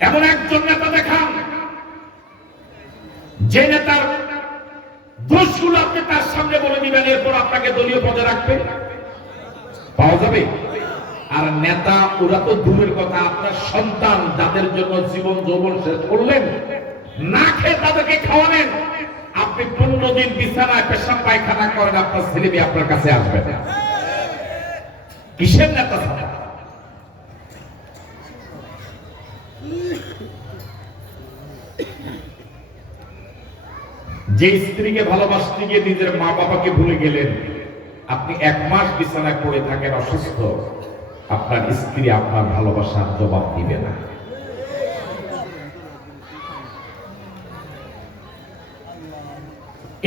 এমন একজন নেতা দেখান, যে নেতার দোষগুলো আপনি তার সামনে বলে দিবেন, এরপর আপনাকে দলীয় পদে রাখবে। পাওয়া যাবে? আর নেতা, ওরা তো দূরের কথা, আপনার সন্তান যাদের জন্য জীবন যৌবন শেষ করলেন, না খেয়ে তাদেরকে খাওয়ালেন। আপনি পনেরো দিন বিছানায় পেশাব পায়খানা করেন, আপনার ছেলে আপনার কাছে আসবে না। কিসের নেতা ছাড়া যে স্ত্রীকে ভালোবাসতে গিয়ে নিজের মা বাবাকে ভুলে গেলেন, আপনি এক মাস বিছানায় পড়ে থাকেন অসুস্থ, আপনার স্ত্রী আপনার ভালোবাসার জবাব দিবে না।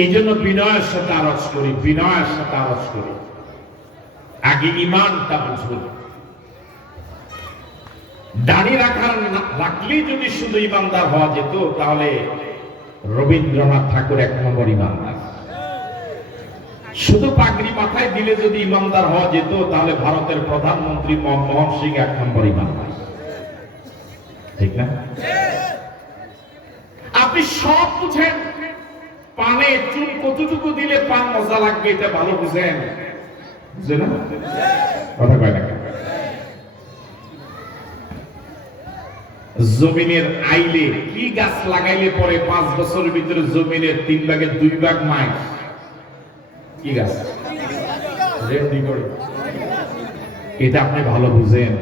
এই জন্য বিনয়ের সাথে আরজ করি, বিনয়ের সাথে আরজ করি। আগে ইমানটা বুঝুন দাঁড়িয়ে রাখার রাখলেই যদি শুধু ইমানদার হওয়া যেত, তাহলে রবীন্দ্রনাথ ঠাকুর এক নম্বর ইমানদার। শুধু পাগড়ি মাথায় দিলে যদি ইমানদার হওয়া যেত, তাহলে ভারতের প্রধানমন্ত্রী মনমোহন সিং এক নম্বর ইমানদার। ঠিক না? আপনি সব বুঝেন। পানে চুন কতটুকু দিলে পান মজা লাগবে, এটা ভালো বুঝেন। বুঝেন কথা কয় না কেন? জমিনের আইলে কি গাছ লাগাইলে পরে পাঁচ বছরের ভিতরে জমিনের তিন ভাগের দুই ভাগ মাই কি গাছ? এটা আপনি ভালো বুঝেন।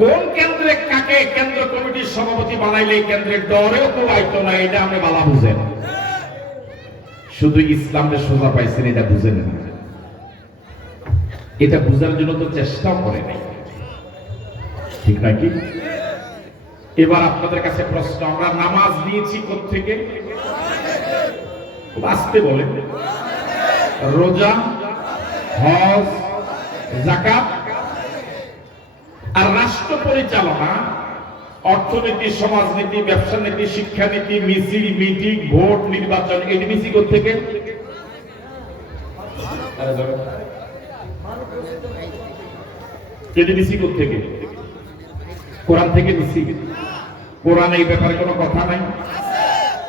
কোন কেন্দ্রে কাকে কেন্দ্র কমিটির সভাপতি বানাইলে কেন্দ্রের ডরেও কেউ আইতো না, এটা আপনি ভালো বুঝেন। শুধু ইসলামের সোজা পাইছেন, এটা বুঝেন না। এটা বুঝার জন্য তো চেষ্টাও করে নাই। ঠিক নাকি এবার আপনাদের কাছে প্রশ্ন, আমরা নামাজ দিয়েছি থেকে আসতে বলে। রোজা, হজ জাকাত আর রাষ্ট্র পরিচালনা, অর্থনীতি, সমাজনীতি ব্যবসা নীতি শিক্ষানীতি, মিছিল, মিটিং, ভোট, নির্বাচন মিছিল থেকে মিছিল থেকে কোরআন থেকে নিছি কোরআন এই ব্যাপারে কোনো কথা নাই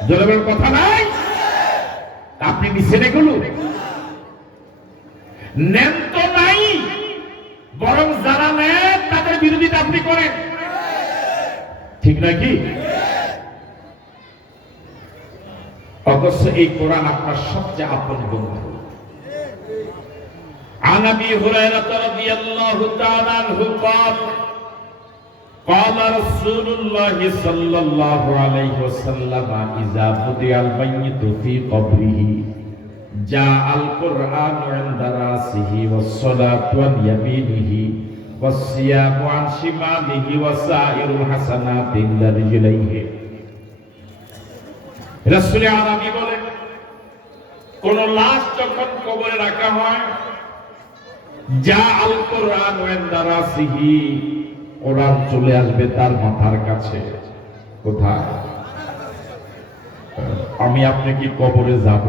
জলবের কথা নাই আপনি নিছেন এগুলো নেন তো নাই বরং যারা নেন তাদের বিরোধিতা আপনি করেন ঠিক নয় কি অথচ এই কোরআন আপনার সবচেয়ে আপন বন্ধু عن ابي هريره رضي الله تعالى عنه قال قال رسول الله صلى الله عليه وسلم اذا بدي الميت في قبره جاء القرآن عند راسه والصلاة عن يمينه والصيام عن شماله وسائر الحسنات عند رجليه রসুল আরবি বলেন কোন লাশ যখন কবরে রাখা হয় যা আল কোরআন রাসিহি কোরআন চলে আসবে তার মাথার কাছে। কোথায়? আমি আপনি কি কবরে যাব।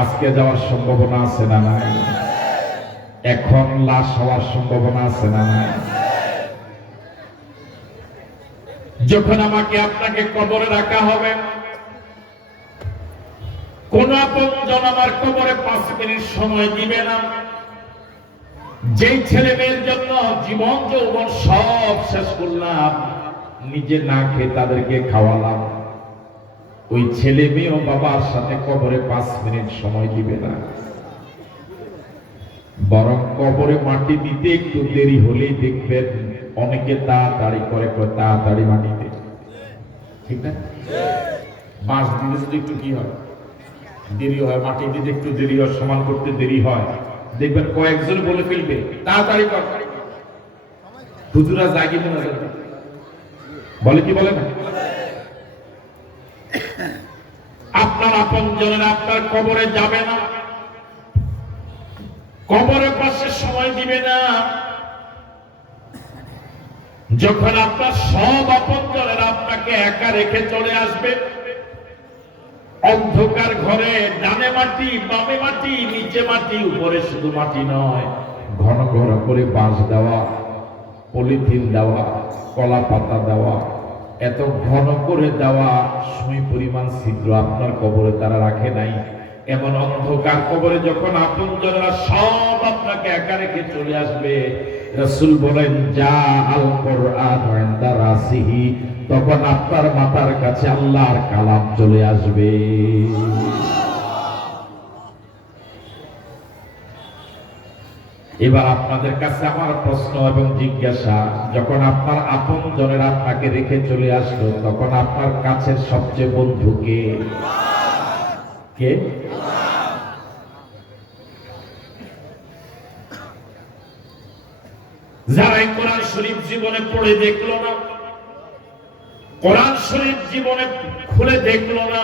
আজকে যাওয়ার সম্ভাবনা আছে না নাই? এখন লাশ হওয়ার সম্ভাবনা আছে না নাই? যখন আমাকে আপনাকে কবরে রাখা হবে, কোন আপনজন আমার কবরে পাঁচ মিনিট সময় দিবে না। যেই ছেলে মেয়ের জন্য জীবন যৌবন সব শেষ করলাম, নিজে না খেয়ে তাদেরকে খাওয়ালাম। ওই ছেলে মেয়ে বাবার সাথে কবরে পাঁচ মিনিট সময় দিবে না। বরং কবরে মাটি দিতে একটু দেরি হলেই দেখবেন অনেকে তাড়াতাড়ি করে তাড়াতাড়ি মাটি দেয় ঠিক না? বাঁশ দিলে যদি একটু কি হয়? দেরি হয়, মাটি দিতে একটু দেরি হয়, সমান করতে দেরি হয়। দেখবেন কয়েকজন বলে ফেলবে। তাড়াতাড়ি কর। হুজুরা জাগি না বলে কি বলে আপনার আপন জনের আপনার কবরে যাবে না। কবরের পাশে সময় দিবে না। যখন আপনার সব আপন জনের আপনাকে একা রেখে চলে আসবে অন্ধকার ঘরে ডানে মাটি, বামে মাটি, নিচে মাটি, উপরে শুধু মাটি নয়। ঘন ঘন করে বাঁশ দেওয়া, পলিথিন দেওয়া, কলা পাতা দেওয়া, এত ঘন করে দেওয়া সুই পরিমাণ ছিদ্র আপনার কবরে তারা রাখে নাই। এমন অন্ধকার কবরে যখন আপন জনেরা সব আপনাকে একা রেখে চলে আসবে, রসুল বলেন, যা আল কোরআন রাসিহি তখন আপনার মাথার কাছে আল্লাহর কালাম চলে আসবে। এবার আপনাদের কাছে আমার প্রশ্ন এবং জিজ্ঞাসা, যখন আপনার আপন জনের আপনাকে রেখে চলে আসলো, তখন আপনার কাছের সবচেয়ে বন্ধু কে? কে? যারা কোরআন শরীফ জীবনে পড়ে দেখল না কোরআন শরীফ জীবনে খুলে দেখল না।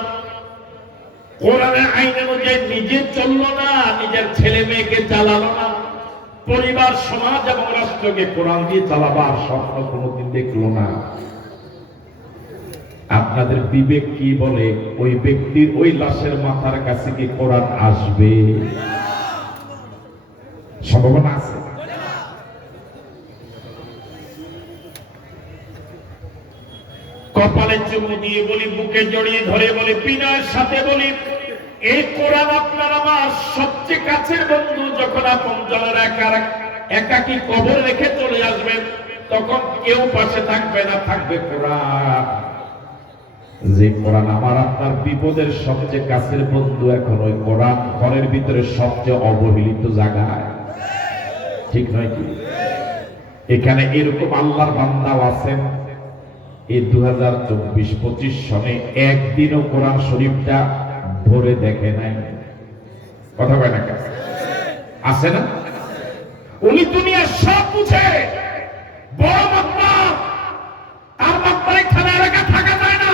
কোরআনের আইন অনুযায়ী নিজে চলল না, নিজের ছেলে মেয়েকে চালালো না। পরিবার, সমাজ এবং রাষ্ট্রকে কোরআন দিয়ে চালাবার স্বপ্ন কোনোদিন দেখল না। আপনাদের বিবেক কি বলে? ওই ব্যক্তির ওই লাশের মাথার কাছে কি কোরআন আসবে? সম্ভাবনা আছে। কপালে চুমু দিয়ে বলি, বুকে জড়িয়ে ধরে বলি, বিনয়ের সাথে বলি, এই কোরআন আপনার আমার সবচেয়ে কাছের বন্ধু। যখন আপন জলের একা একাকি কবর রেখে চলে আসবেন, তখন কেউ পাশে থাকবে না, থাকবে কোরআন। যে কোরআন আমার আপনার বিপদের সবচেয়ে কাছের বন্ধু, এখন ওই কোরআন ঘরের ভিতরে সবচেয়ে অবহেলিত জায়গায়। ঠিক নয় কি? এখানে এরকম আল্লাহর বান্দাও আছেন এই দু হাজার চব্বিশ পঁচিশ সনে একদিনও কোরআন শরীফটা ধরে দেখে নাই। কথা কয় না আছে না? উনি দুনিয়ার সব বুঝে। বড় মাত্রা। তার মাত্রায় এখানে এলাকা থাকা যায় না।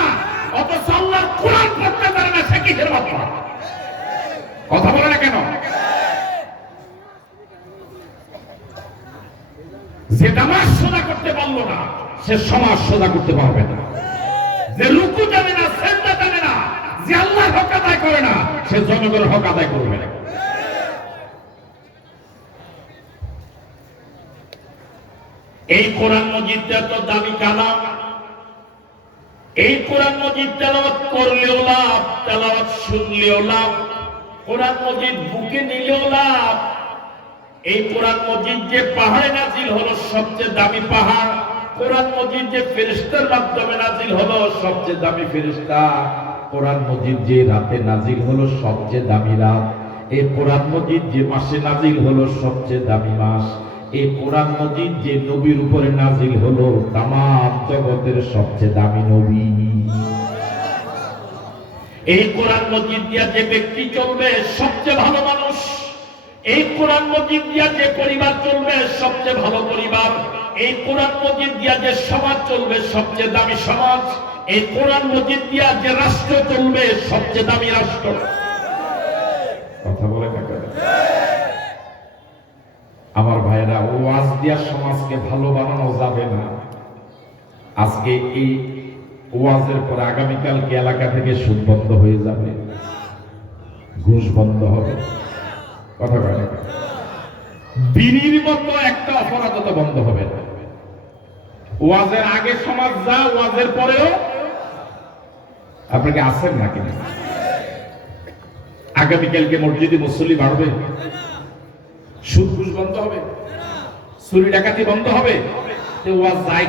অথচ আল্লাহর কোরআন পড়তে পারে না সে কিসের মাত্রা। কথা বলে না কেন? যে নামাজ সোজা করতে পারল না সে সমাজ সোজা করতে পারবে না। যে রুকু জানে না সেজদা জানে না, যে আল্লাহর হক আদায় করে না, সে জনগণের হক আদায় করবে না। এই কোরআন মজিদটা তো দামি কালাম। এই কোরআন মজিদ তেলাওয়াত করলেও লাভ, তেলাওয়াত শুনলেও লাভ। কোরআন মজিদ বুকে নিলেও লাভ। এই কোরআন মজিদ যে পাহাড়ে নাজিল হলো সবচেয়ে দামি পাহাড়। কোরআন মজিদ যে ফেরিস্তার মাধ্যমে নাজিল হলো, সবচেয়ে দামি ফেরিস্তা কোরআন মজিদ যে রাতে নাজিল হলো, সবচেয়ে দামি রাত। এই কোরআন মজিদ যে মাসে নাজিল হলো, সবচেয়ে দামি মাস। এই কোরআন মজিদ যে নবীর উপরে নাজিল হলো তাম জগতের সবচেয়ে দামি নবী। এই কোরআন মজিদ দিয়া যে ব্যক্তি চলবে, সবচেয়ে ভালো মানুষ। এই কোরআন মজিদ দিয়া যে পরিবার চলবে, সবচেয়ে ভালো পরিবার। এই কোরআন মজিদ দিয়া যে সমাজ চলবে সবচেয়ে দামি সমাজ, এই কোরআন মজিদ দিয়া যে রাষ্ট্র চলবে সবচেয়ে দামি রাষ্ট্র। কথা বলে আমার ভাইরা ওয়াজ দিয়া সমাজকে ভালো বানানো যাবে না। আজকে এই ওয়াজের পরে আগামীকালকে এলাকা থেকে সুদ বন্ধ হয়ে যাবে। ঘুষ বন্ধ হবে। কথা। বিড়ির মতো একটা অপরাধতা বন্ধ হবে না। ওয়াজের আগে সমাজ যা, ওয়াজের পরেও আপনাকে আসেন নাকি আগামীকালকে মসজিদে মুসল্লি বাড়বে। বন্ধ হবে। চুরি ডাকাতি বন্ধ হবে। ওয়াজ যায়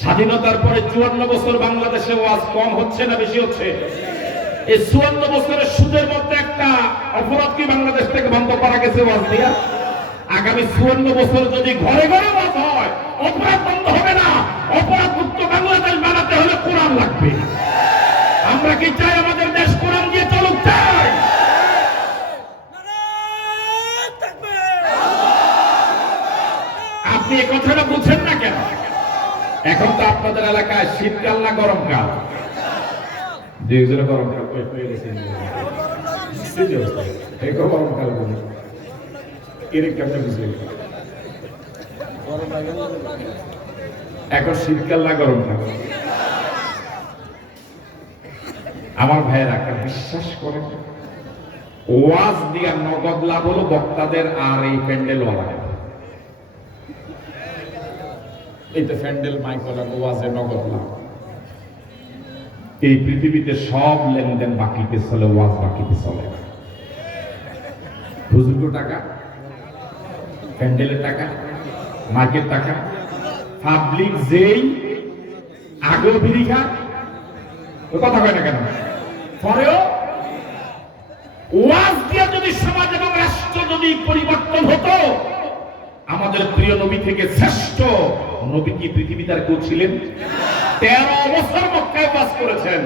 স্বাধীনতার পরে চুয়ান্ন বছর বাংলাদেশে ওয়াজ কম হচ্ছে না বেশি হচ্ছে? এই চুয়ান্ন বছরের সুদের মধ্যে একটা অপরাধ কি বাংলাদেশ থেকে বন্ধ করা গেছে ওয়াজ দিয়া? আগামী চুয়ান্ন বছর যদি ঘরে ঘরে ওয়াজ অপরাধ বন্ধ হবে না। অপরাধ মুক্ত বাংলাদেশ বানাতে হলে কোরআন লাগবে। আমরা কি চাই আমাদের দেশ কোরআন দিয়ে চলুক? চাই। আপনি এই কথাটা বুঝছেন না কেন? এখন তো আপনাদের এলাকায় শীতকাল না গরমকাল গরমকাল? এই গরমকাল। এর কেমনে বুঝলেন? এখন শীতকাল না গরমকাল আমার ভাইয়ের একটা বিশ্বাস করে ওয়াজ দিয়া নগদ লাভ হলো বক্তাদের আর এই প্যান্ডেল ওয়ালা এই তো ফ্যান্ডেল মাইকলা ওয়াজে নগদ লাভ। এই পৃথিবীতে সব লেনদেন বাকিতে চলে, ওয়াজ বাকিতে চলে না। টাকা, প্যান্ডেলের টাকা মার্কেট টাকা পাবলিক যেই আগেও বিড়ি ও কথা কয় না কেন? পরেও ওয়াজ দিয়ে যদি সমাজ এবং রাষ্ট্র যদি পরিবর্তন হতো, আমাদের প্রিয় নবী থেকে শ্রেষ্ঠ নবী কি পৃথিবীতে আর কেউ ছিলেন? তেরো বছর মক্কায় বাস করেছেন।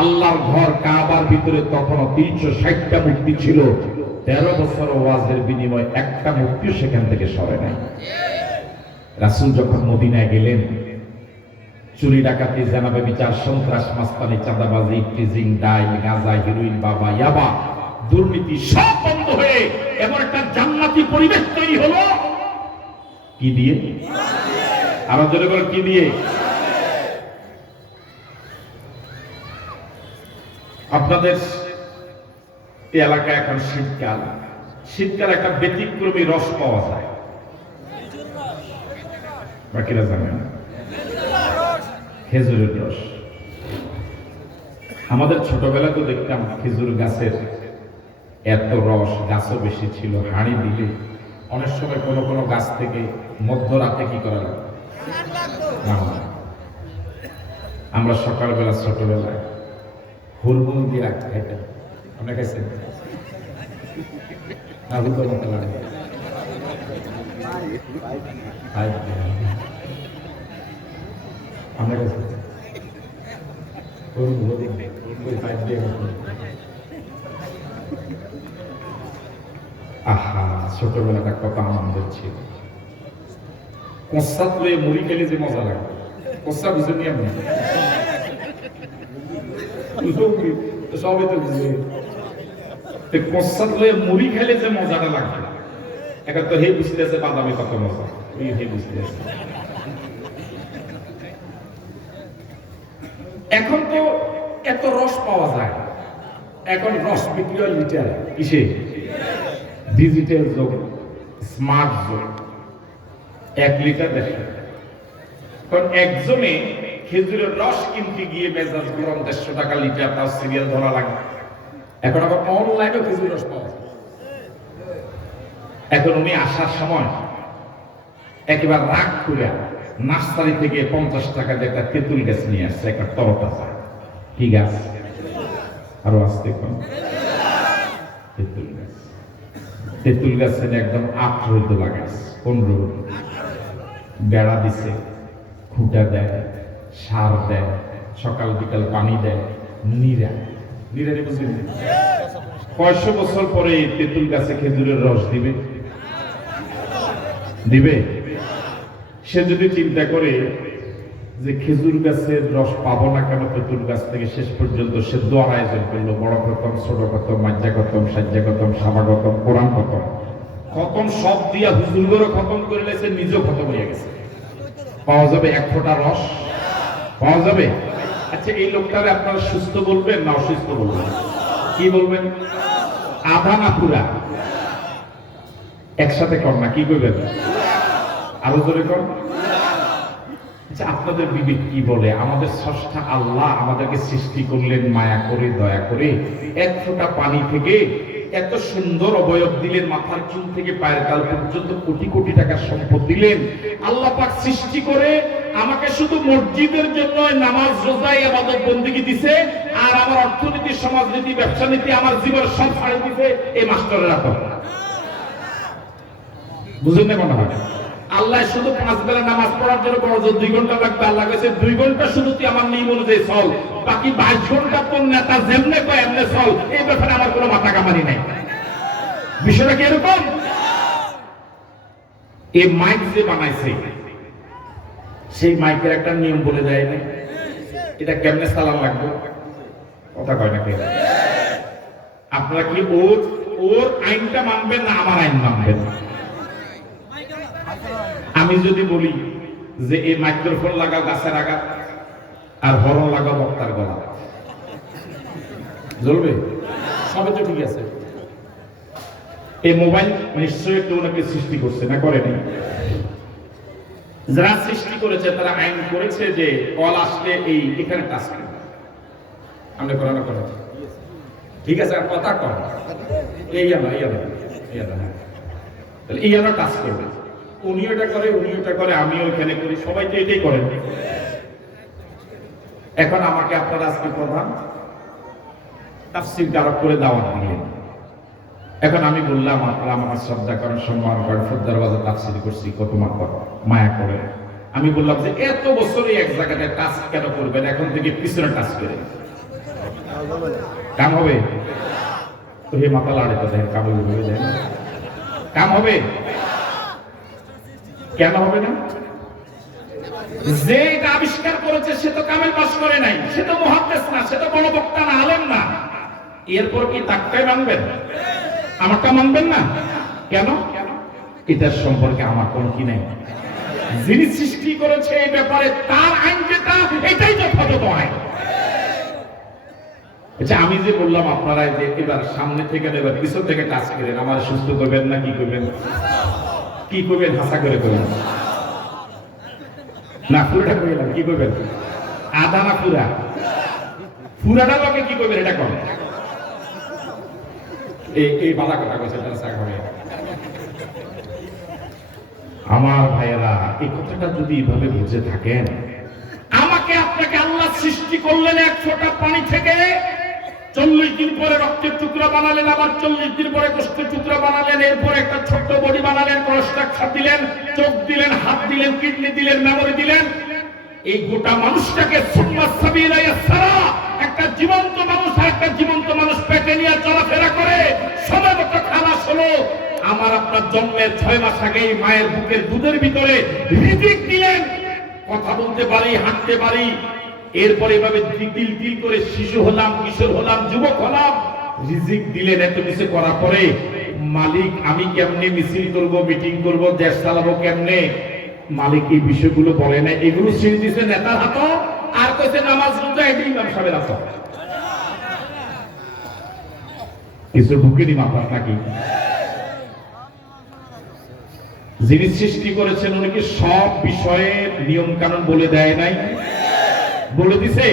আল্লাহর ঘর কাবার ভিতরে তখনও তিনশো ষাটটা মূর্তি ছিল। তেরো বছর ওয়াজের বিনিময়ে একটা মূর্তিও সেখান থেকে সরে নাই। রাসুল যখন মদিনায় গেলেন, চুরি ডাকাতি, জানাবে বিচার, সন্ত্রাস, মাস্তানি, চাঁদাবাজি টিজিং ডাইল গাঁজা হিরোইন বাবা, ইয়াবা, দুর্নীতি সব বন্ধ হয়ে এমন একটা জান্নাতি পরিবেশ তৈরি হলো। কি দিয়ে? আরও জোরে করে কি দিয়ে? আপনাদের এই এলাকায় এখন শীতকাল। শীতকাল একটা ব্যতিক্রমী রস পাওয়া যায়। বাকিরা জানেন না। খেজুরের রস। আমাদের ছোটবেলা তো দেখতাম খেজুর গাছের এত রস, গাছও বেশি ছিল, হাঁড়ি দিলে অনেক সময় কোনো কোনো গাছ থেকে মধ্যরাতে কি করা। আমরা সকালবেলা, ছোটবেলায় হুলমুল দিয়ে খাইতাম আপনার খাইছেন দিয়ে আহা ছোটবেলাটা কত আনন্দের ছিল কষা তুলে মুড়ি খেলে যে মজা লাগে। কষা বুঝে নিয়ে আমি সবই তো বুঝে। কষা তুলে মুড়ি খেলে যে মজাটা লাগবে এখন তো হে বুঝতেছে বাদামি কত মজা। ওই হে বুঝতেছে এখন তো এত রস পাওয়া যায়। এখন রস বিক্রি লিটার কিসে? ডিজিটাল যুগ স্মার্ট যুগ। এক লিটার দেড়শো কারণ একজনে খেজুরের রস কিনতে গিয়ে মেজাজ গরম দেড়শো টাকা লিটার তার সিরিয়াল ধরা লাগে। এখন আবার অনলাইনেও খেজুর রস পাওয়া যায়। এখন উনি আসার সময় একেবারে রাগ করে নার্সারি থেকে পঞ্চাশ টাকা দিয়ে একটা তেঁতুল গাছ নিয়ে আসছে, একটা তরতাজা কি গাছ? আরও আসতে কম তেঁতুল গাছ। তেঁতুল গাছের একদম আট রোদ লাগাইছে কোন রোদ বেড়া দিছে, খুঁটা দেয়, সার দেয়, সকাল বিকাল পানি দেয় নিরা কয়শো বছর পরে তেঁতুল গাছে খেজুরের রস দিবে? দিবে? সে যদি চিন্তা করে যে খেজুর গাছের রস পাবো না কেন, তেঁতুল গাছ থেকে শেষ পর্যন্ত সে দোয়ার আয়োজন করল, বড় খতম ছোট খতম মাজ্জা খতম, সাজ্জা খতম সাবা খতম, কোরআন খতম। খতম সব দিয়া হুজুরগরও খতম করলে সে নিজেও খতম হয়ে গেছে। পাওয়া যাবে এক ফোঁটা রস। পাওয়া যাবে? আচ্ছা এই লোকটারে আপনারা সুস্থ বলবেন না অসুস্থ বলবেন? কি বলবেন? আধা না পুরা? একসাথে কর না, কি করবেন আরও জোরে কর। আচ্ছা আপনাদের বিবেক কি বলে? আমাদের স্রষ্টা আল্লাহ আমাদেরকে সৃষ্টি করলেন মায়া করে, দয়া করে। এক ফোঁটা পানি থেকে এত সুন্দর অবয়ব দিলেন, মাথার চুল থেকে পায়ের কাল পর্যন্ত কোটি কোটি টাকার সম্পদ দিলেন। আল্লাহ পাক সৃষ্টি করে আমাকে শুধু মসজিদের জন্য নামাজ রোজা আবাদত বন্দিগি দিছে, আর আমার অর্থনীতি, সমাজনীতি ব্যবসা নীতি আমার জীবন সব ছাড়ে দিছে এই মাস্টারেরা তো বুঝলেন না মনে হয় আল্লাহ শুধু পাঁচ বেলা নামাজ পড়ার জন্য বড় জোর দুই ঘণ্টা লাগবে, আল্লাহ কাছে দুই ঘণ্টা শুধু তুই আমার নিয়ম অনুযায়ী চল। বাকি বাইশ ঘণ্টা তোর নেতা যেমনে কয় এমনে চল। এই ব্যাপারে আমার কোনো মাথা কামানি নাই। বিষয়টা কি এরকম? এই মাইক যে বানাইছে সেই মাইকের একটা নিয়ম বলে দেয় না এটা কেমনে চালান লাগবে? কথা কয় না কে? আপনারা কি ওর ওর আইনটা মানবেন না আমার আইন মানবেন? আমি যদি বলি যে এই মাইক্রোফোন লাগাও, গাছের আগা আর হরন লাগাও, বক্তার গলা। জ্বলবে? সবে তো ঠিক আছে। এই মোবাইল নিশ্চয়ই কেউ নাকি সৃষ্টি করছে না করেনি যারা সৃষ্টি করেছে, তারা আইন করেছে যে কল আসলে এই এখানে কাজ করে। আমরা কোরআন করে ঠিক আছে, আর কথা কম। এই আলো এই আলো, এই হ্যাঁ। তাহলে এই আলো টাচ করবে। উনি ওটা করে, উনি ওটা করে, আমিও এখানে করি, সবাই তো এটাই করেন। এখন আমাকে আপনারা আজকে প্রধান তাফসির কারক করে দাওয়াত দিলেন। এখন আমি বললাম আপনারা আমার শ্রদ্ধা করেন, সম্মান করেন শ্রদ্ধার বাজার তাফসির করছি, কত মা কর মায়া করে আমি বললাম যে এত বছরই এক জায়গাতে টাচ কেন করবেন? এখন থেকে পিছনে টাচ করে। কাম হবে? তো হে মাথা লাড়ে তো দেখেন কাবুল হয়ে যায় কাম হবে? কেন হবে না? যে এটা আবিষ্কার করেছে, সে তো কামেল পাস করে নাই। সে তো মহাদ্দেশ না, সে তো বড় বক্তা না, আলেম না। এরপর কি তাকটাই মানবেন আমারটা মানবেন না? কেন? এটার সম্পর্কে আমার কোন কি নেই। যিনি সৃষ্টি করেছে এই ব্যাপারে তার আইন যেটা, এটাই যথাযথ আইন। আচ্ছা আমি যে বললাম আপনারা যে এবার সামনে থেকে এবার পিছন থেকে কাজ করেন, আমার সুস্থ করবেন না কি করবেন? কি করবেন? হাসা করে করবেন। না, পুরোটা কইলাম কি করবেন? আদা না পুরা? পুরাটা লোকে কি করবেন এটা কর এই এই বালা কথা কইছে সাক আমার ভাইয়েরা এই কথাটা যদি এইভাবে বুঝে থাকেন আমাকে আপনাকে আল্লাহ সৃষ্টি করলেন এক ফোঁটা পানি থেকে চল্লিশ দিন পরে রক্তের টুকরা বানালেন আবার চল্লিশ দিন পরে গোষ্ঠের টুকরা বানালেন এরপর একটা ছোট্ট বডি বানালেন কনস্ট্রাকচার দিলেন চোখ দিলেন হাত দিলেন কিডনি দিলেন মেমোরি দিলেন। এই গোটা মানুষটাকে সুম্মা সাবিলা ইয়াসসারা, একটা জীবন্ত মানুষ আর একটা জীবন্ত মানুষ পেটে নিয়ে চলাফেরা করে। সময় মতো খালাস হলো আমার আপনার জন্মের ছয় মাস আগেই মায়ের বুকের দুধের ভিতরে রিজিক দিলেন। কথা বলতে পারি, হাঁটতে পারি। এরপরে এভাবে তিল তিল করে শিশু হলাম, কিশোর হলাম, যুবক হলাম। রিজিক দিলেন এত কিছু করার পরে, মালিক, আমি কেমনে মিছিল করব, মিটিং করব, দেশ চালাবো কেমনে? মালিক এই বিষয়গুলো বলে না এগুলো ছেড়ে দিছে নেতার হাত আর কইছে নামাজ রোজা এটা ইমাম সাহেবের আছে। কিছু ঢুকেনি মাথার নাকি। যিনি সৃষ্টি করেছেন, উনি কি সব বিষয়ের নিয়ম কানুন বলে দেয় নাই? বলে দিছে?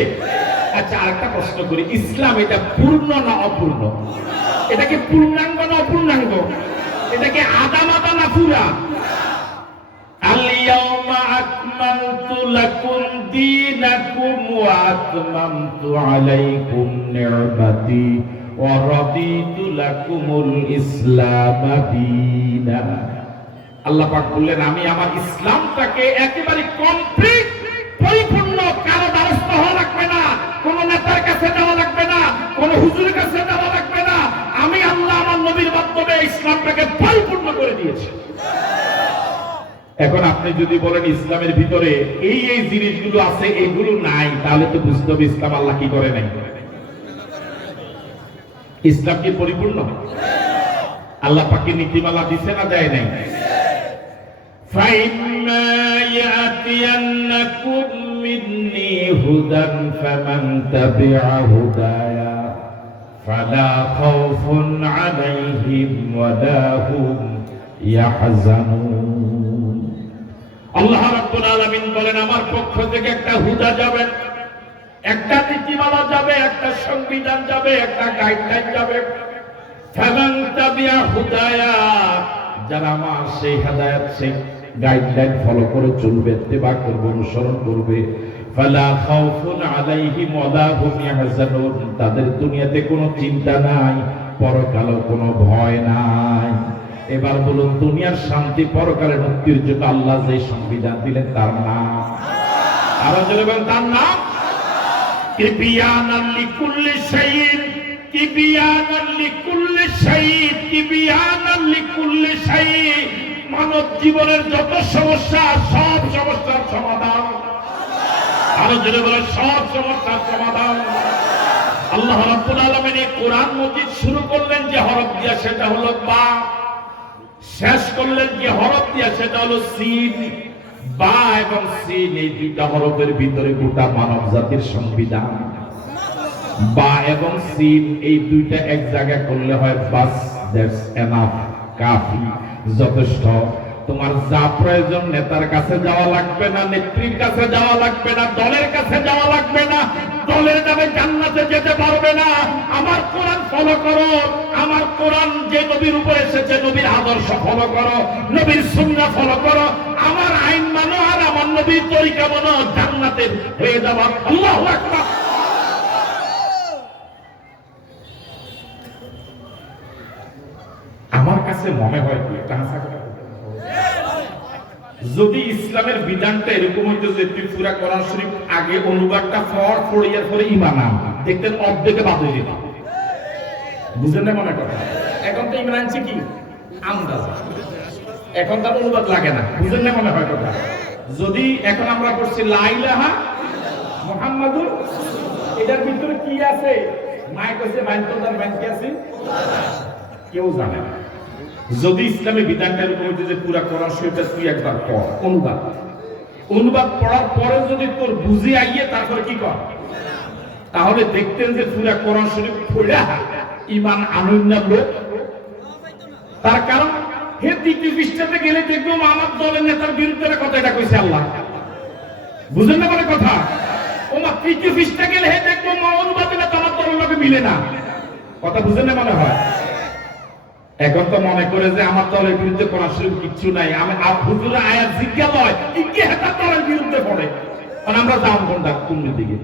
আচ্ছা আরেকটা প্রশ্ন করি। ইসলাম এটা পূর্ণ না অপূর্ণ? এটা কি পূর্ণাঙ্গ না অপূর্ণাঙ্গ? এটা কি আদা মাদা না পুরা আলিয়াউমা আকমালতু লাকুম دينكم وأتممت عليكم نعمتي ورضيت لكم الإسلام دينا আল্লাহ পাক বললেন আমি আমার ইসলামটাকে একেবারে কমপ্লিট পরিপূর্ণ কারো দ্বারস্থ হওয়া লাগবে না কোন নেতার কাছে যাওয়া লাগবে না কোন হুজুরের কাছে যাওয়া লাগবে না আমি আল্লাহ আমার নবীর মাধ্যমে ইসলামটাকে পরিপূর্ণ করে দিয়েছি এখন আপনি যদি বলেন ইসলামের ভিতরে এই এই জিনিসগুলো আছে এগুলো নাই তাহলে তো বুঝতে হবে ইসলাম আল্লাহ কি করে নাই ইসলাম কি পরিপূর্ণ আল্লাহ পাকে নীতিমালা দিছে না দেয় নাই فإما يأتينكم مني هدى فمن تبع هدايا فلا خوف عليهم ولا هم يحزنون আল্লাহ রাব্বুল আলামিন বলেন, আমার পক্ষ থেকে একটা হুদা যাবে, একটা নীতিমালা যাবে, একটা সংবিধান যাবে, একটা গাইডলাইন যাবে। যারা আমার সেই হেদায়েত, সেই গাইডলাইন ফলো করে চলবে, ইত্তেবা করবে, অনুসরণ করবে। তাদের দুনিয়াতে কোনো চিন্তা নাই, পরকালেও কোনো ভয় নাই। এবার বলুন, দুনিয়ার শান্তি পরকালের মুক্তির জন্য আল্লাহ যে সংবিধান দিলেন, তার নাম? আরও জোরে তার নাম? মানব জীবনের যত সমস্যা, সব সমস্যার সমাধান। আরও জোরে বলেন, সব সমস্যার সমাধান। আল্লাহ রাব্বুল আলামিন কোরআন মজিদ শুরু করলেন যে হরফ দিয়া, সেটা হলো বা। শেষ করলেন যে হরফ দিয়া, সেটা হলো সিন। বা এবং সিন এই দুইটা হরফের ভিতরে গোটা মানব জাতির সংবিধান। বা এবং সিন এই দুইটা এক জায়গায় করলে হয় বাস, দ্যাটস এনাফ, কাফি, যথেষ্ট। তোমার যা প্রয়োজন নেতার কাছে যাওয়া লাগবে না, নেত্রীর কাছে যাওয়া লাগবে না, দলের কাছে যাওয়া লাগবে না দলের নামে জান্নাতে যেতে পারবে না। আমার কোরআন ফলো করো। আমার কোরআন যে নবীর উপরে এসেছে, নবীর আদর্শ ফলো করো। নবীর সুন্নাহ ফলো করো। আমার আইন মানো আর আমার নবীর তরিকা মানো জান্নাতের হয়ে যাওয়া আল্লাহু আমার কাছে মনে হয় এটা হবে। যদি ইসলামের বিধানটা এরকম হইতো যে তুই পুরা কোরআন শরীফ আগে অনুবাদটা ফর পড়িয়ার পরে ইমান আন, দেখতেন অর্ধেকে বাদ হয়ে যেত। বুঝেন না মনে কথা? এখন তো ইমান কি? আন্দাজ। এখন তার অনুবাদ লাগে না। বুঝেন না মনে হয় কথা? যদি এখন আমরা করছি লাইলাহা মোহাম্মদুর, এটার ভিতরে কি আছে? মাইক আছে বাইন তো তার বাইন কি আছে? কেউ জানে না। যদি ইসলামী বিধানটা এরকম হইতো যে পুরা কোরআন শরীফটা তুই একবার পড়। অনুবাদ। অনুবাদ পড়ার পরে যদি তোর বুঝে আইয়ে, তারপরে কি কর? তাহলে দেখতেন যে পুরা কোরআন শরীফ পড়া ইমান আনন্দ লোক। তার কারণ, হে দ্বিতীয় পৃষ্ঠাতে গেলে দেখব আমার দলের নেতার বিরুদ্ধে কথা এটা কইছে আল্লাহ। বুঝেন না মানে কথা? ও মা তৃতীয় পৃষ্ঠা গেলে হে দেখব মা, অনুবাদে না তোমার দলের লোকে মিলে না। কথা বুঝেন না মনে হয়? এখন তো মনে করে যে আমার দলের বিরুদ্ধে কোরআন শরীফ কিচ্ছু নাই। আমি আ- আয়াত জিজ্ঞা লয় কি হেতার দলের বিরুদ্ধে পড়ে। কারণ আমরা যাম কোনটা, কোন দিকে?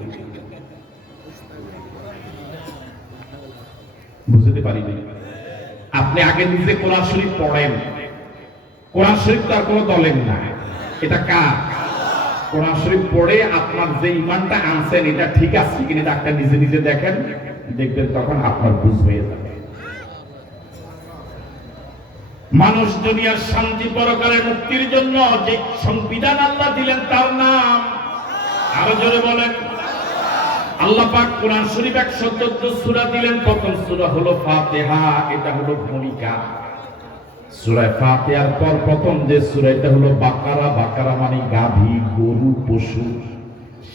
বুঝতে পারিনি আপনি আগে নিজে কোরআন শরীফ পড়েন। কোরআন শরীফ তো আর কোনো দলের না। এটা কার? কোরআন শরীফ পড়ে আপনার যে ইমানটা আনছেন, এটা ঠিক আছে কিনা একটা নিজে নিজে দেখেন, দেখবেন তখন আপনার বুঝ হয়ে যাবে। মানুষ দুনিয়ার শান্তি পরকালের মুক্তির জন্য যে সংবিধান আল্লাহ দিলেন তার নাম। আরও জোরে বলেন। আল্লাহ পাক কোরআন শরীফ একশো চোদ্দ সুরা দিলেন, প্রথম সুরা হলো ফাতেহা, এটা হলো ভূমিকা। সুরায় ফাতেহার পর প্রথম যে সুরা, এটা হলো বাকারা বাকারা মানে গাভী, গরু, পশু।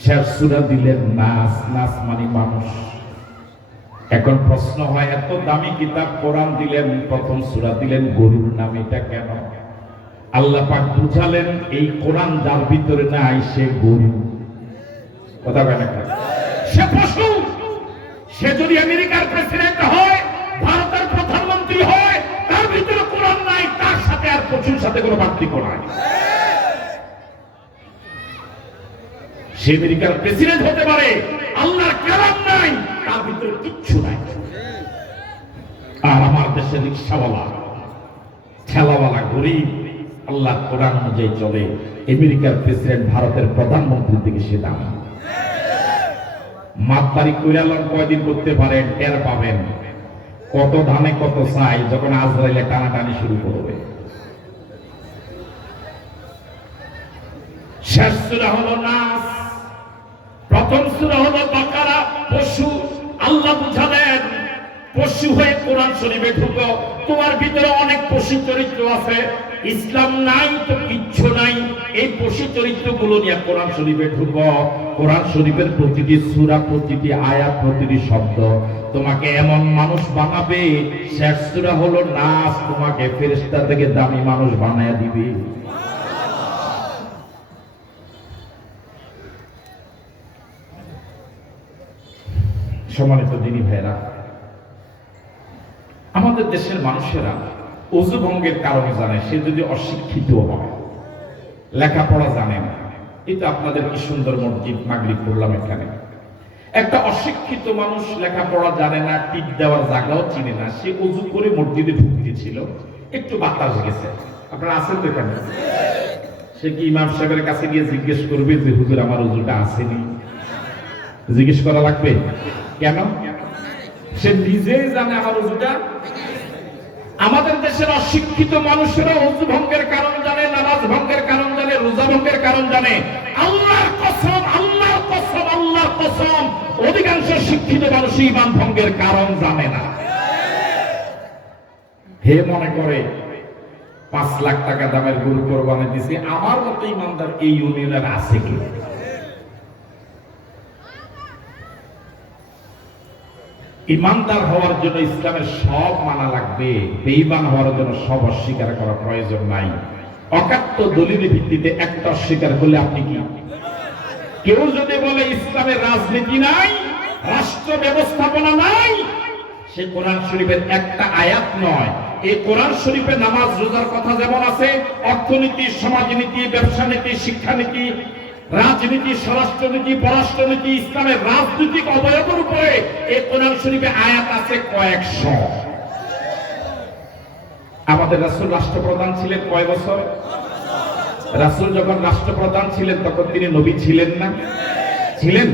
শেষ সুরা দিলেন নাস নাস মানে মানুষ। এখন প্রশ্ন হয়, এত দামি কিতাব কোরআন দিলেন, প্রথম সূরা দিলেন, গরুর নাম এটা কেন? আল্লাহ পাক বুঝালেন, এই কোরআন যার ভিতরে নাই সে গরু। কথা বলে না সে পশু। সে যদি আমেরিকার প্রেসিডেন্ট হয়, ভারতের প্রধানমন্ত্রী হয়, তার ভিতরে কোরআন নাই, তার সাথে আর পশুর সাথে কোনো পার্থক্য নাই। সে আমেরিকার প্রেসিডেন্ট হতে পারে আল্লাহর কালাম নাই, তার ভিতরে কিচ্ছু নাই। আর আমার দেশের রিক্সাওয়ালা, ঠেলাওয়ালা গরিব, আল্লাহ কোরআন অনুযায়ী চলে। আমেরিকার প্রেসিডেন্ট ভারতের প্রধানমন্ত্রীর দিকে সে দাম মাতবাড়ি কৈরালন কয়দিন করতে পারেন, টের পাবেন। কত ধানে কত চাই যখন আজরাইলে টানাটানি শুরু করবে। শেষ হলো নাস হয়ে কোরআন শরীফে ঢুকো। তোমার ভিতরে অনেক পশু চরিত্র আছে। ইসলাম নাই তো কিচ্ছু নাই। এই পশু চরিত্রগুলো নিয়ে কোরআন শরীফে কোরআন শরীফের প্রতিটি সূরা, প্রতিটি আয়াত, প্রতিটি শব্দ তোমাকে এমন মানুষ বানাবে, শেষ সূরা হলো নাস তোমাকে থেকে দামি মানুষ বানায়া দিবে। সম্মানিত দিনী ভাইরা আমাদের দেশের মানুষেরা অজু ভঙ্গের কারণে জানে, সে যদি অশিক্ষিত হয়। লেখাপড়া জানে না। এটা আপনাদের কি সুন্দর মসজিদ মাগরিব করলাম এখানে। একটা অশিক্ষিত মানুষ লেখাপড়া জানে না, টিপ দেওয়ার জায়গাও চিনে না, সে অজু করে মসজিদে ঢুকতে ছিল। একটু বাতাস গেছে। আপনারা আছেন তো এখানে? সে কি ইমাম সাহেবের কাছে গিয়ে জিজ্ঞেস করবে যে, হুজুর, আমার অজুটা আসেনি? জিজ্ঞেস করা লাগবে? কেন? সে নিজেই জানে আমার অজুটা আমাদের দেশের অশিক্ষিত মানুষেরা অজু ভঙ্গের কারণ জানে, নামাজ ভঙ্গের কারণ জানে, রোজা ভঙ্গের কারণ জানে। আল্লাহর কসম আল্লাহর কসম আল্লাহর কসম, অধিকাংশ শিক্ষিত মানুষ ইমান ভঙ্গের কারণ জানে না। হে মনে করে, পাঁচ লাখ টাকা দামের গরু কোরবানি দিছি, আমার মতো ইমানদার এই ইউনিয়নের আছে কি? ইমানদার হওয়ার জন্য ইসলামের সব মানা লাগবে। বেঈমান হওয়ার জন্য সব অস্বীকার করা প্রয়োজন নাই। অকাট্য দলিল ভিত্তিতে একটা অস্বীকার করলে আপনি কি? কেউ যদি বলে ইসলামের রাজনীতি নাই, রাষ্ট্র ব্যবস্থাপনা নাই, সে কোরআন শরীফের একটা আয়াত নয়। এই কোরআন শরীফে নামাজ রোজার কথা যেমন আছে, অর্থনীতি, সমাজনীতি ব্যবসা নীতি শিক্ষানীতি রাজনীতি, স্বরাষ্ট্রনীতি, পররাষ্ট্রনীতি, ইসলামের রাজনৈতিক অবয়বের উপরে এই কোরআন শরীফে আয়াত আছে কয়েকশো। আমাদের রাসূল রাষ্ট্রপ্রধান ছিলেন কয় বছর? রাসূল যখন রাষ্ট্রপ্রধান ছিলেন, তখন তিনি নবী ছিলেন না? ছিলেন?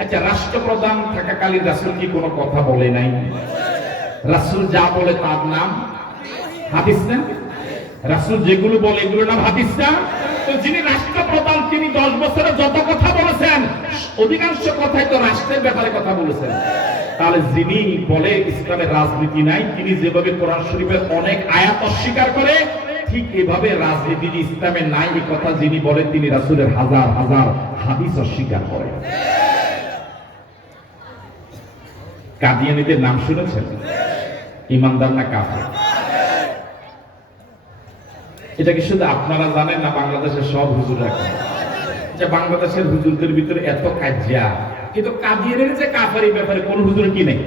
আচ্ছা রাষ্ট্রপ্রধান থাকাকালীন রাসূল কি কোনো কথা বলে নাই? রাসূল যা বলে তার নাম? হাদিস না? রাসূল যেগুলো বলে এগুলো নাম হাদিস না? তো যিনি রাষ্ট্রপ্রধান তিনি দশ বছরে যত কথা বলেছেন, অধিকাংশ কথাই তো রাষ্ট্রের ব্যাপারে কথা বলেছেন। তাহলে যিনি বলে ইসলামের রাজনীতি নাই, তিনি যেভাবে কোরআন শরীফের অনেক আয়াত অস্বীকার করে, ঠিক এভাবে রাজনীতি ইসলামে নাই এই কথা যিনি বলেন, তিনি রাসূলের হাজার হাজার হাদিস অস্বীকার করেন কাদিয়ানিদের নাম শুনেছেন? ইমানদার না কাফের? এটা কি শুধু আপনারা জানেন না বাংলাদেশের সব হুজুররা কি? যে বাংলাদেশের হুজুরদের ভিতরে এত কাজিয়া। কিন্তু কাদিয়ানের যে কাফারি ব্যাপারে কোন হুজুর কি নেই?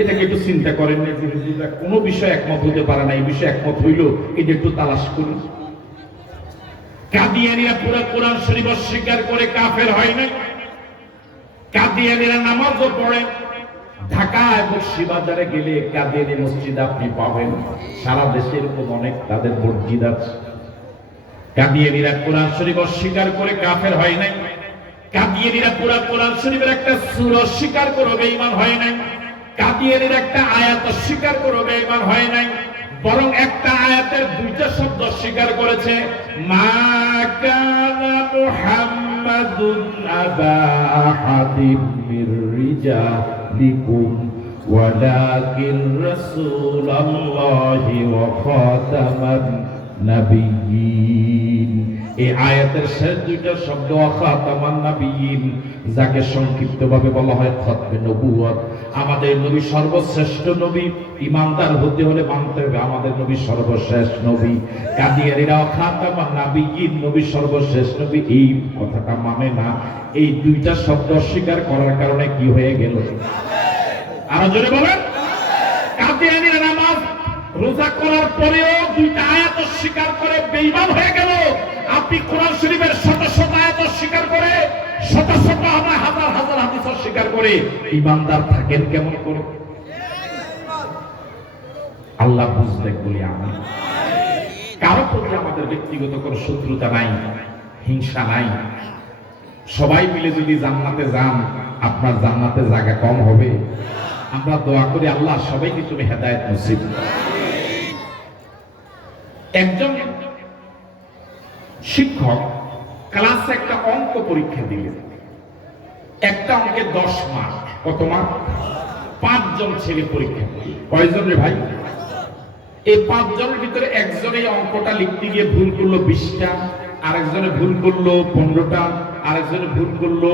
এটাকে একটু চিন্তা করেন না, যে হুজুররা কোনো বিষয়ে একমত হতে পারে না, এই বিষয়ে একমত হইল এটা একটু তালাশ করুন। কাদিয়ানিরা পুরো কোরআন শরীফ অস্বীকার করে কাফের হয় না কাদিয়ানিরা নামাজও পড়ে। ঢাকা এবং শিবাজারে গেলে কাদিয়ানি মসজিদ আপনি পাবেন। সারা দেশে এরকম অনেক তাদের মসজিদ আছে। কাদিয়ানিরা কোরআন শরীফ অস্বীকার করে কাফের হয় নাই। কাদিয়ানিরা পুরা কোরআন শরীফের একটা সুর অস্বীকার করে বেঈমান হয় নাই। কাদিয়ানির একটা আয়াত অস্বীকার করে বেঈমান হয় নাই। বরং একটা আয়াতের দুইটা শব্দ অস্বীকার করেছে, মা কানা মুহাম্মাদুন আবা আহাদিম মির রিজালিকুম, ওয়ালাকিন রাসূলুল্লাহি ওয়া খাতামান নাবিয়িন এই আয়াতের শেষ দুইটা শব্দ যাকে সংক্ষিপ্তভাবে বলা হয় নবুয়ত আমাদের নবী সর্বশ্রেষ্ঠ নবী, ইমানদার হতে হলে মানতে হবে আমাদের নবী সর্বশেষ নবী। কাদিয়ারিরা নবী সর্বশেষ নবী, এই কথাটা মানে না। এই দুইটা শব্দ অস্বীকার করার কারণে কি হয়ে গেল? আরও জোরে বলেন। রোজা করার পরেও দুইটা আয়াত অস্বীকার করে বেঈমান হয়ে গেল। আপনি কোরআন শরীফের শত শত আয়াত অস্বীকার করে, শত শত আমার হাজার হাজার হাদিস অস্বীকার করে ইমানদার থাকেন কেমন করে? আল্লাহ বুঝলেন বলি আমি কারও প্রতি আমাদের ব্যক্তিগত কোনো শত্রুতা নাই, হিংসা নাই। সবাই মিলে যদি জান্নাতে যান, আপনার জান্নাতে জায়গা কম হবে। আমরা দোয়া করি, আল্লাহ সবাইকে তুমি হেদায়েত নসিব একজন শিক্ষক ক্লাসে একটা অঙ্ক পরীক্ষা দিলেন। একটা অঙ্কে দশ মার্ক কত মার্ক পাঁচজন ছেলে পরীক্ষা দিল কয়জন রে ভাই? এই পাঁচজনের ভিতরে একজন এই অঙ্কটা লিখতে গিয়ে ভুল করল বিশটা, আরেকজনে ভুল করল পনেরোটা, আরেকজনে ভুল করল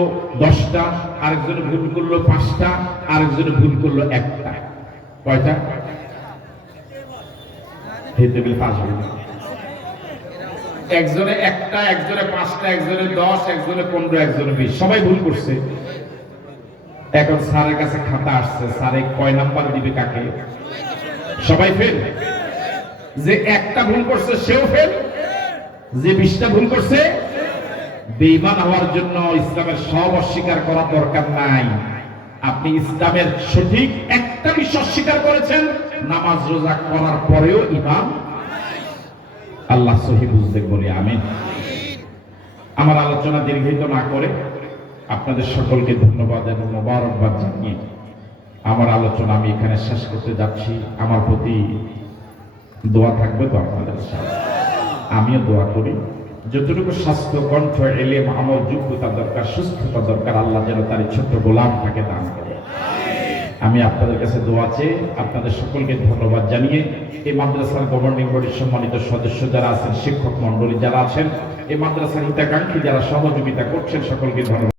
দশটা, আরেকজনে ভুল করল পাঁচটা, আরেকজনে ভুল করল একটা। কয়টা? টেবিল পাঁচ হবে একজনে একটা, একজনে পাঁচটা, একজনে দশ, একজনে পনেরো, একজনে বিশ। সবাই ভুল করছে। এখন স্যারের কাছে খাতা আসছে, স্যারে কয় নাম্বার দিবে কাকে? সবাই ফেল যে একটা ভুল করছে, সেও ফেল যে বিশটা ভুল করছে বেইমান হওয়ার জন্য ইসলামের সব অস্বীকার করার দরকার নাই। আপনি ইসলামের সঠিক একটা বিষয় অস্বীকার করেছেন নামাজ রোজা করার পরেও ইমাম আল্লাহ সহি বুঝতে বলি আমি আমার আলোচনা দীর্ঘিত না করে আপনাদের সকলকে ধন্যবাদ এবং মোবারকবাদ জানিয়ে আমার আলোচনা আমি এখানে শেষ করতে যাচ্ছি। আমার প্রতি দোয়া থাকবে তো আপনাদের সাথে। আমিও দোয়া করি। যতটুকু স্বাস্থ্য, কণ্ঠ এলে আমল, যোগ্যতা দরকার, সুস্থতা দরকার, আল্লাহ যেন তার ছোট্ট গোলাম থাকে দান করে। আমি আপনাদের কাছে দোয়া চেয়ে আপনাদের সকলকে ধন্যবাদ জানিয়ে এই মাদ্রাসার গভর্নিং বডির সম্মানিত সদস্য যারা আছেন, শিক্ষক মন্ডলী যারা আছেন, এই মাদ্রাসার হিতাকাঙ্ক্ষী যারা সহযোগিতা করছেন, সকলকে ধন্যবাদ।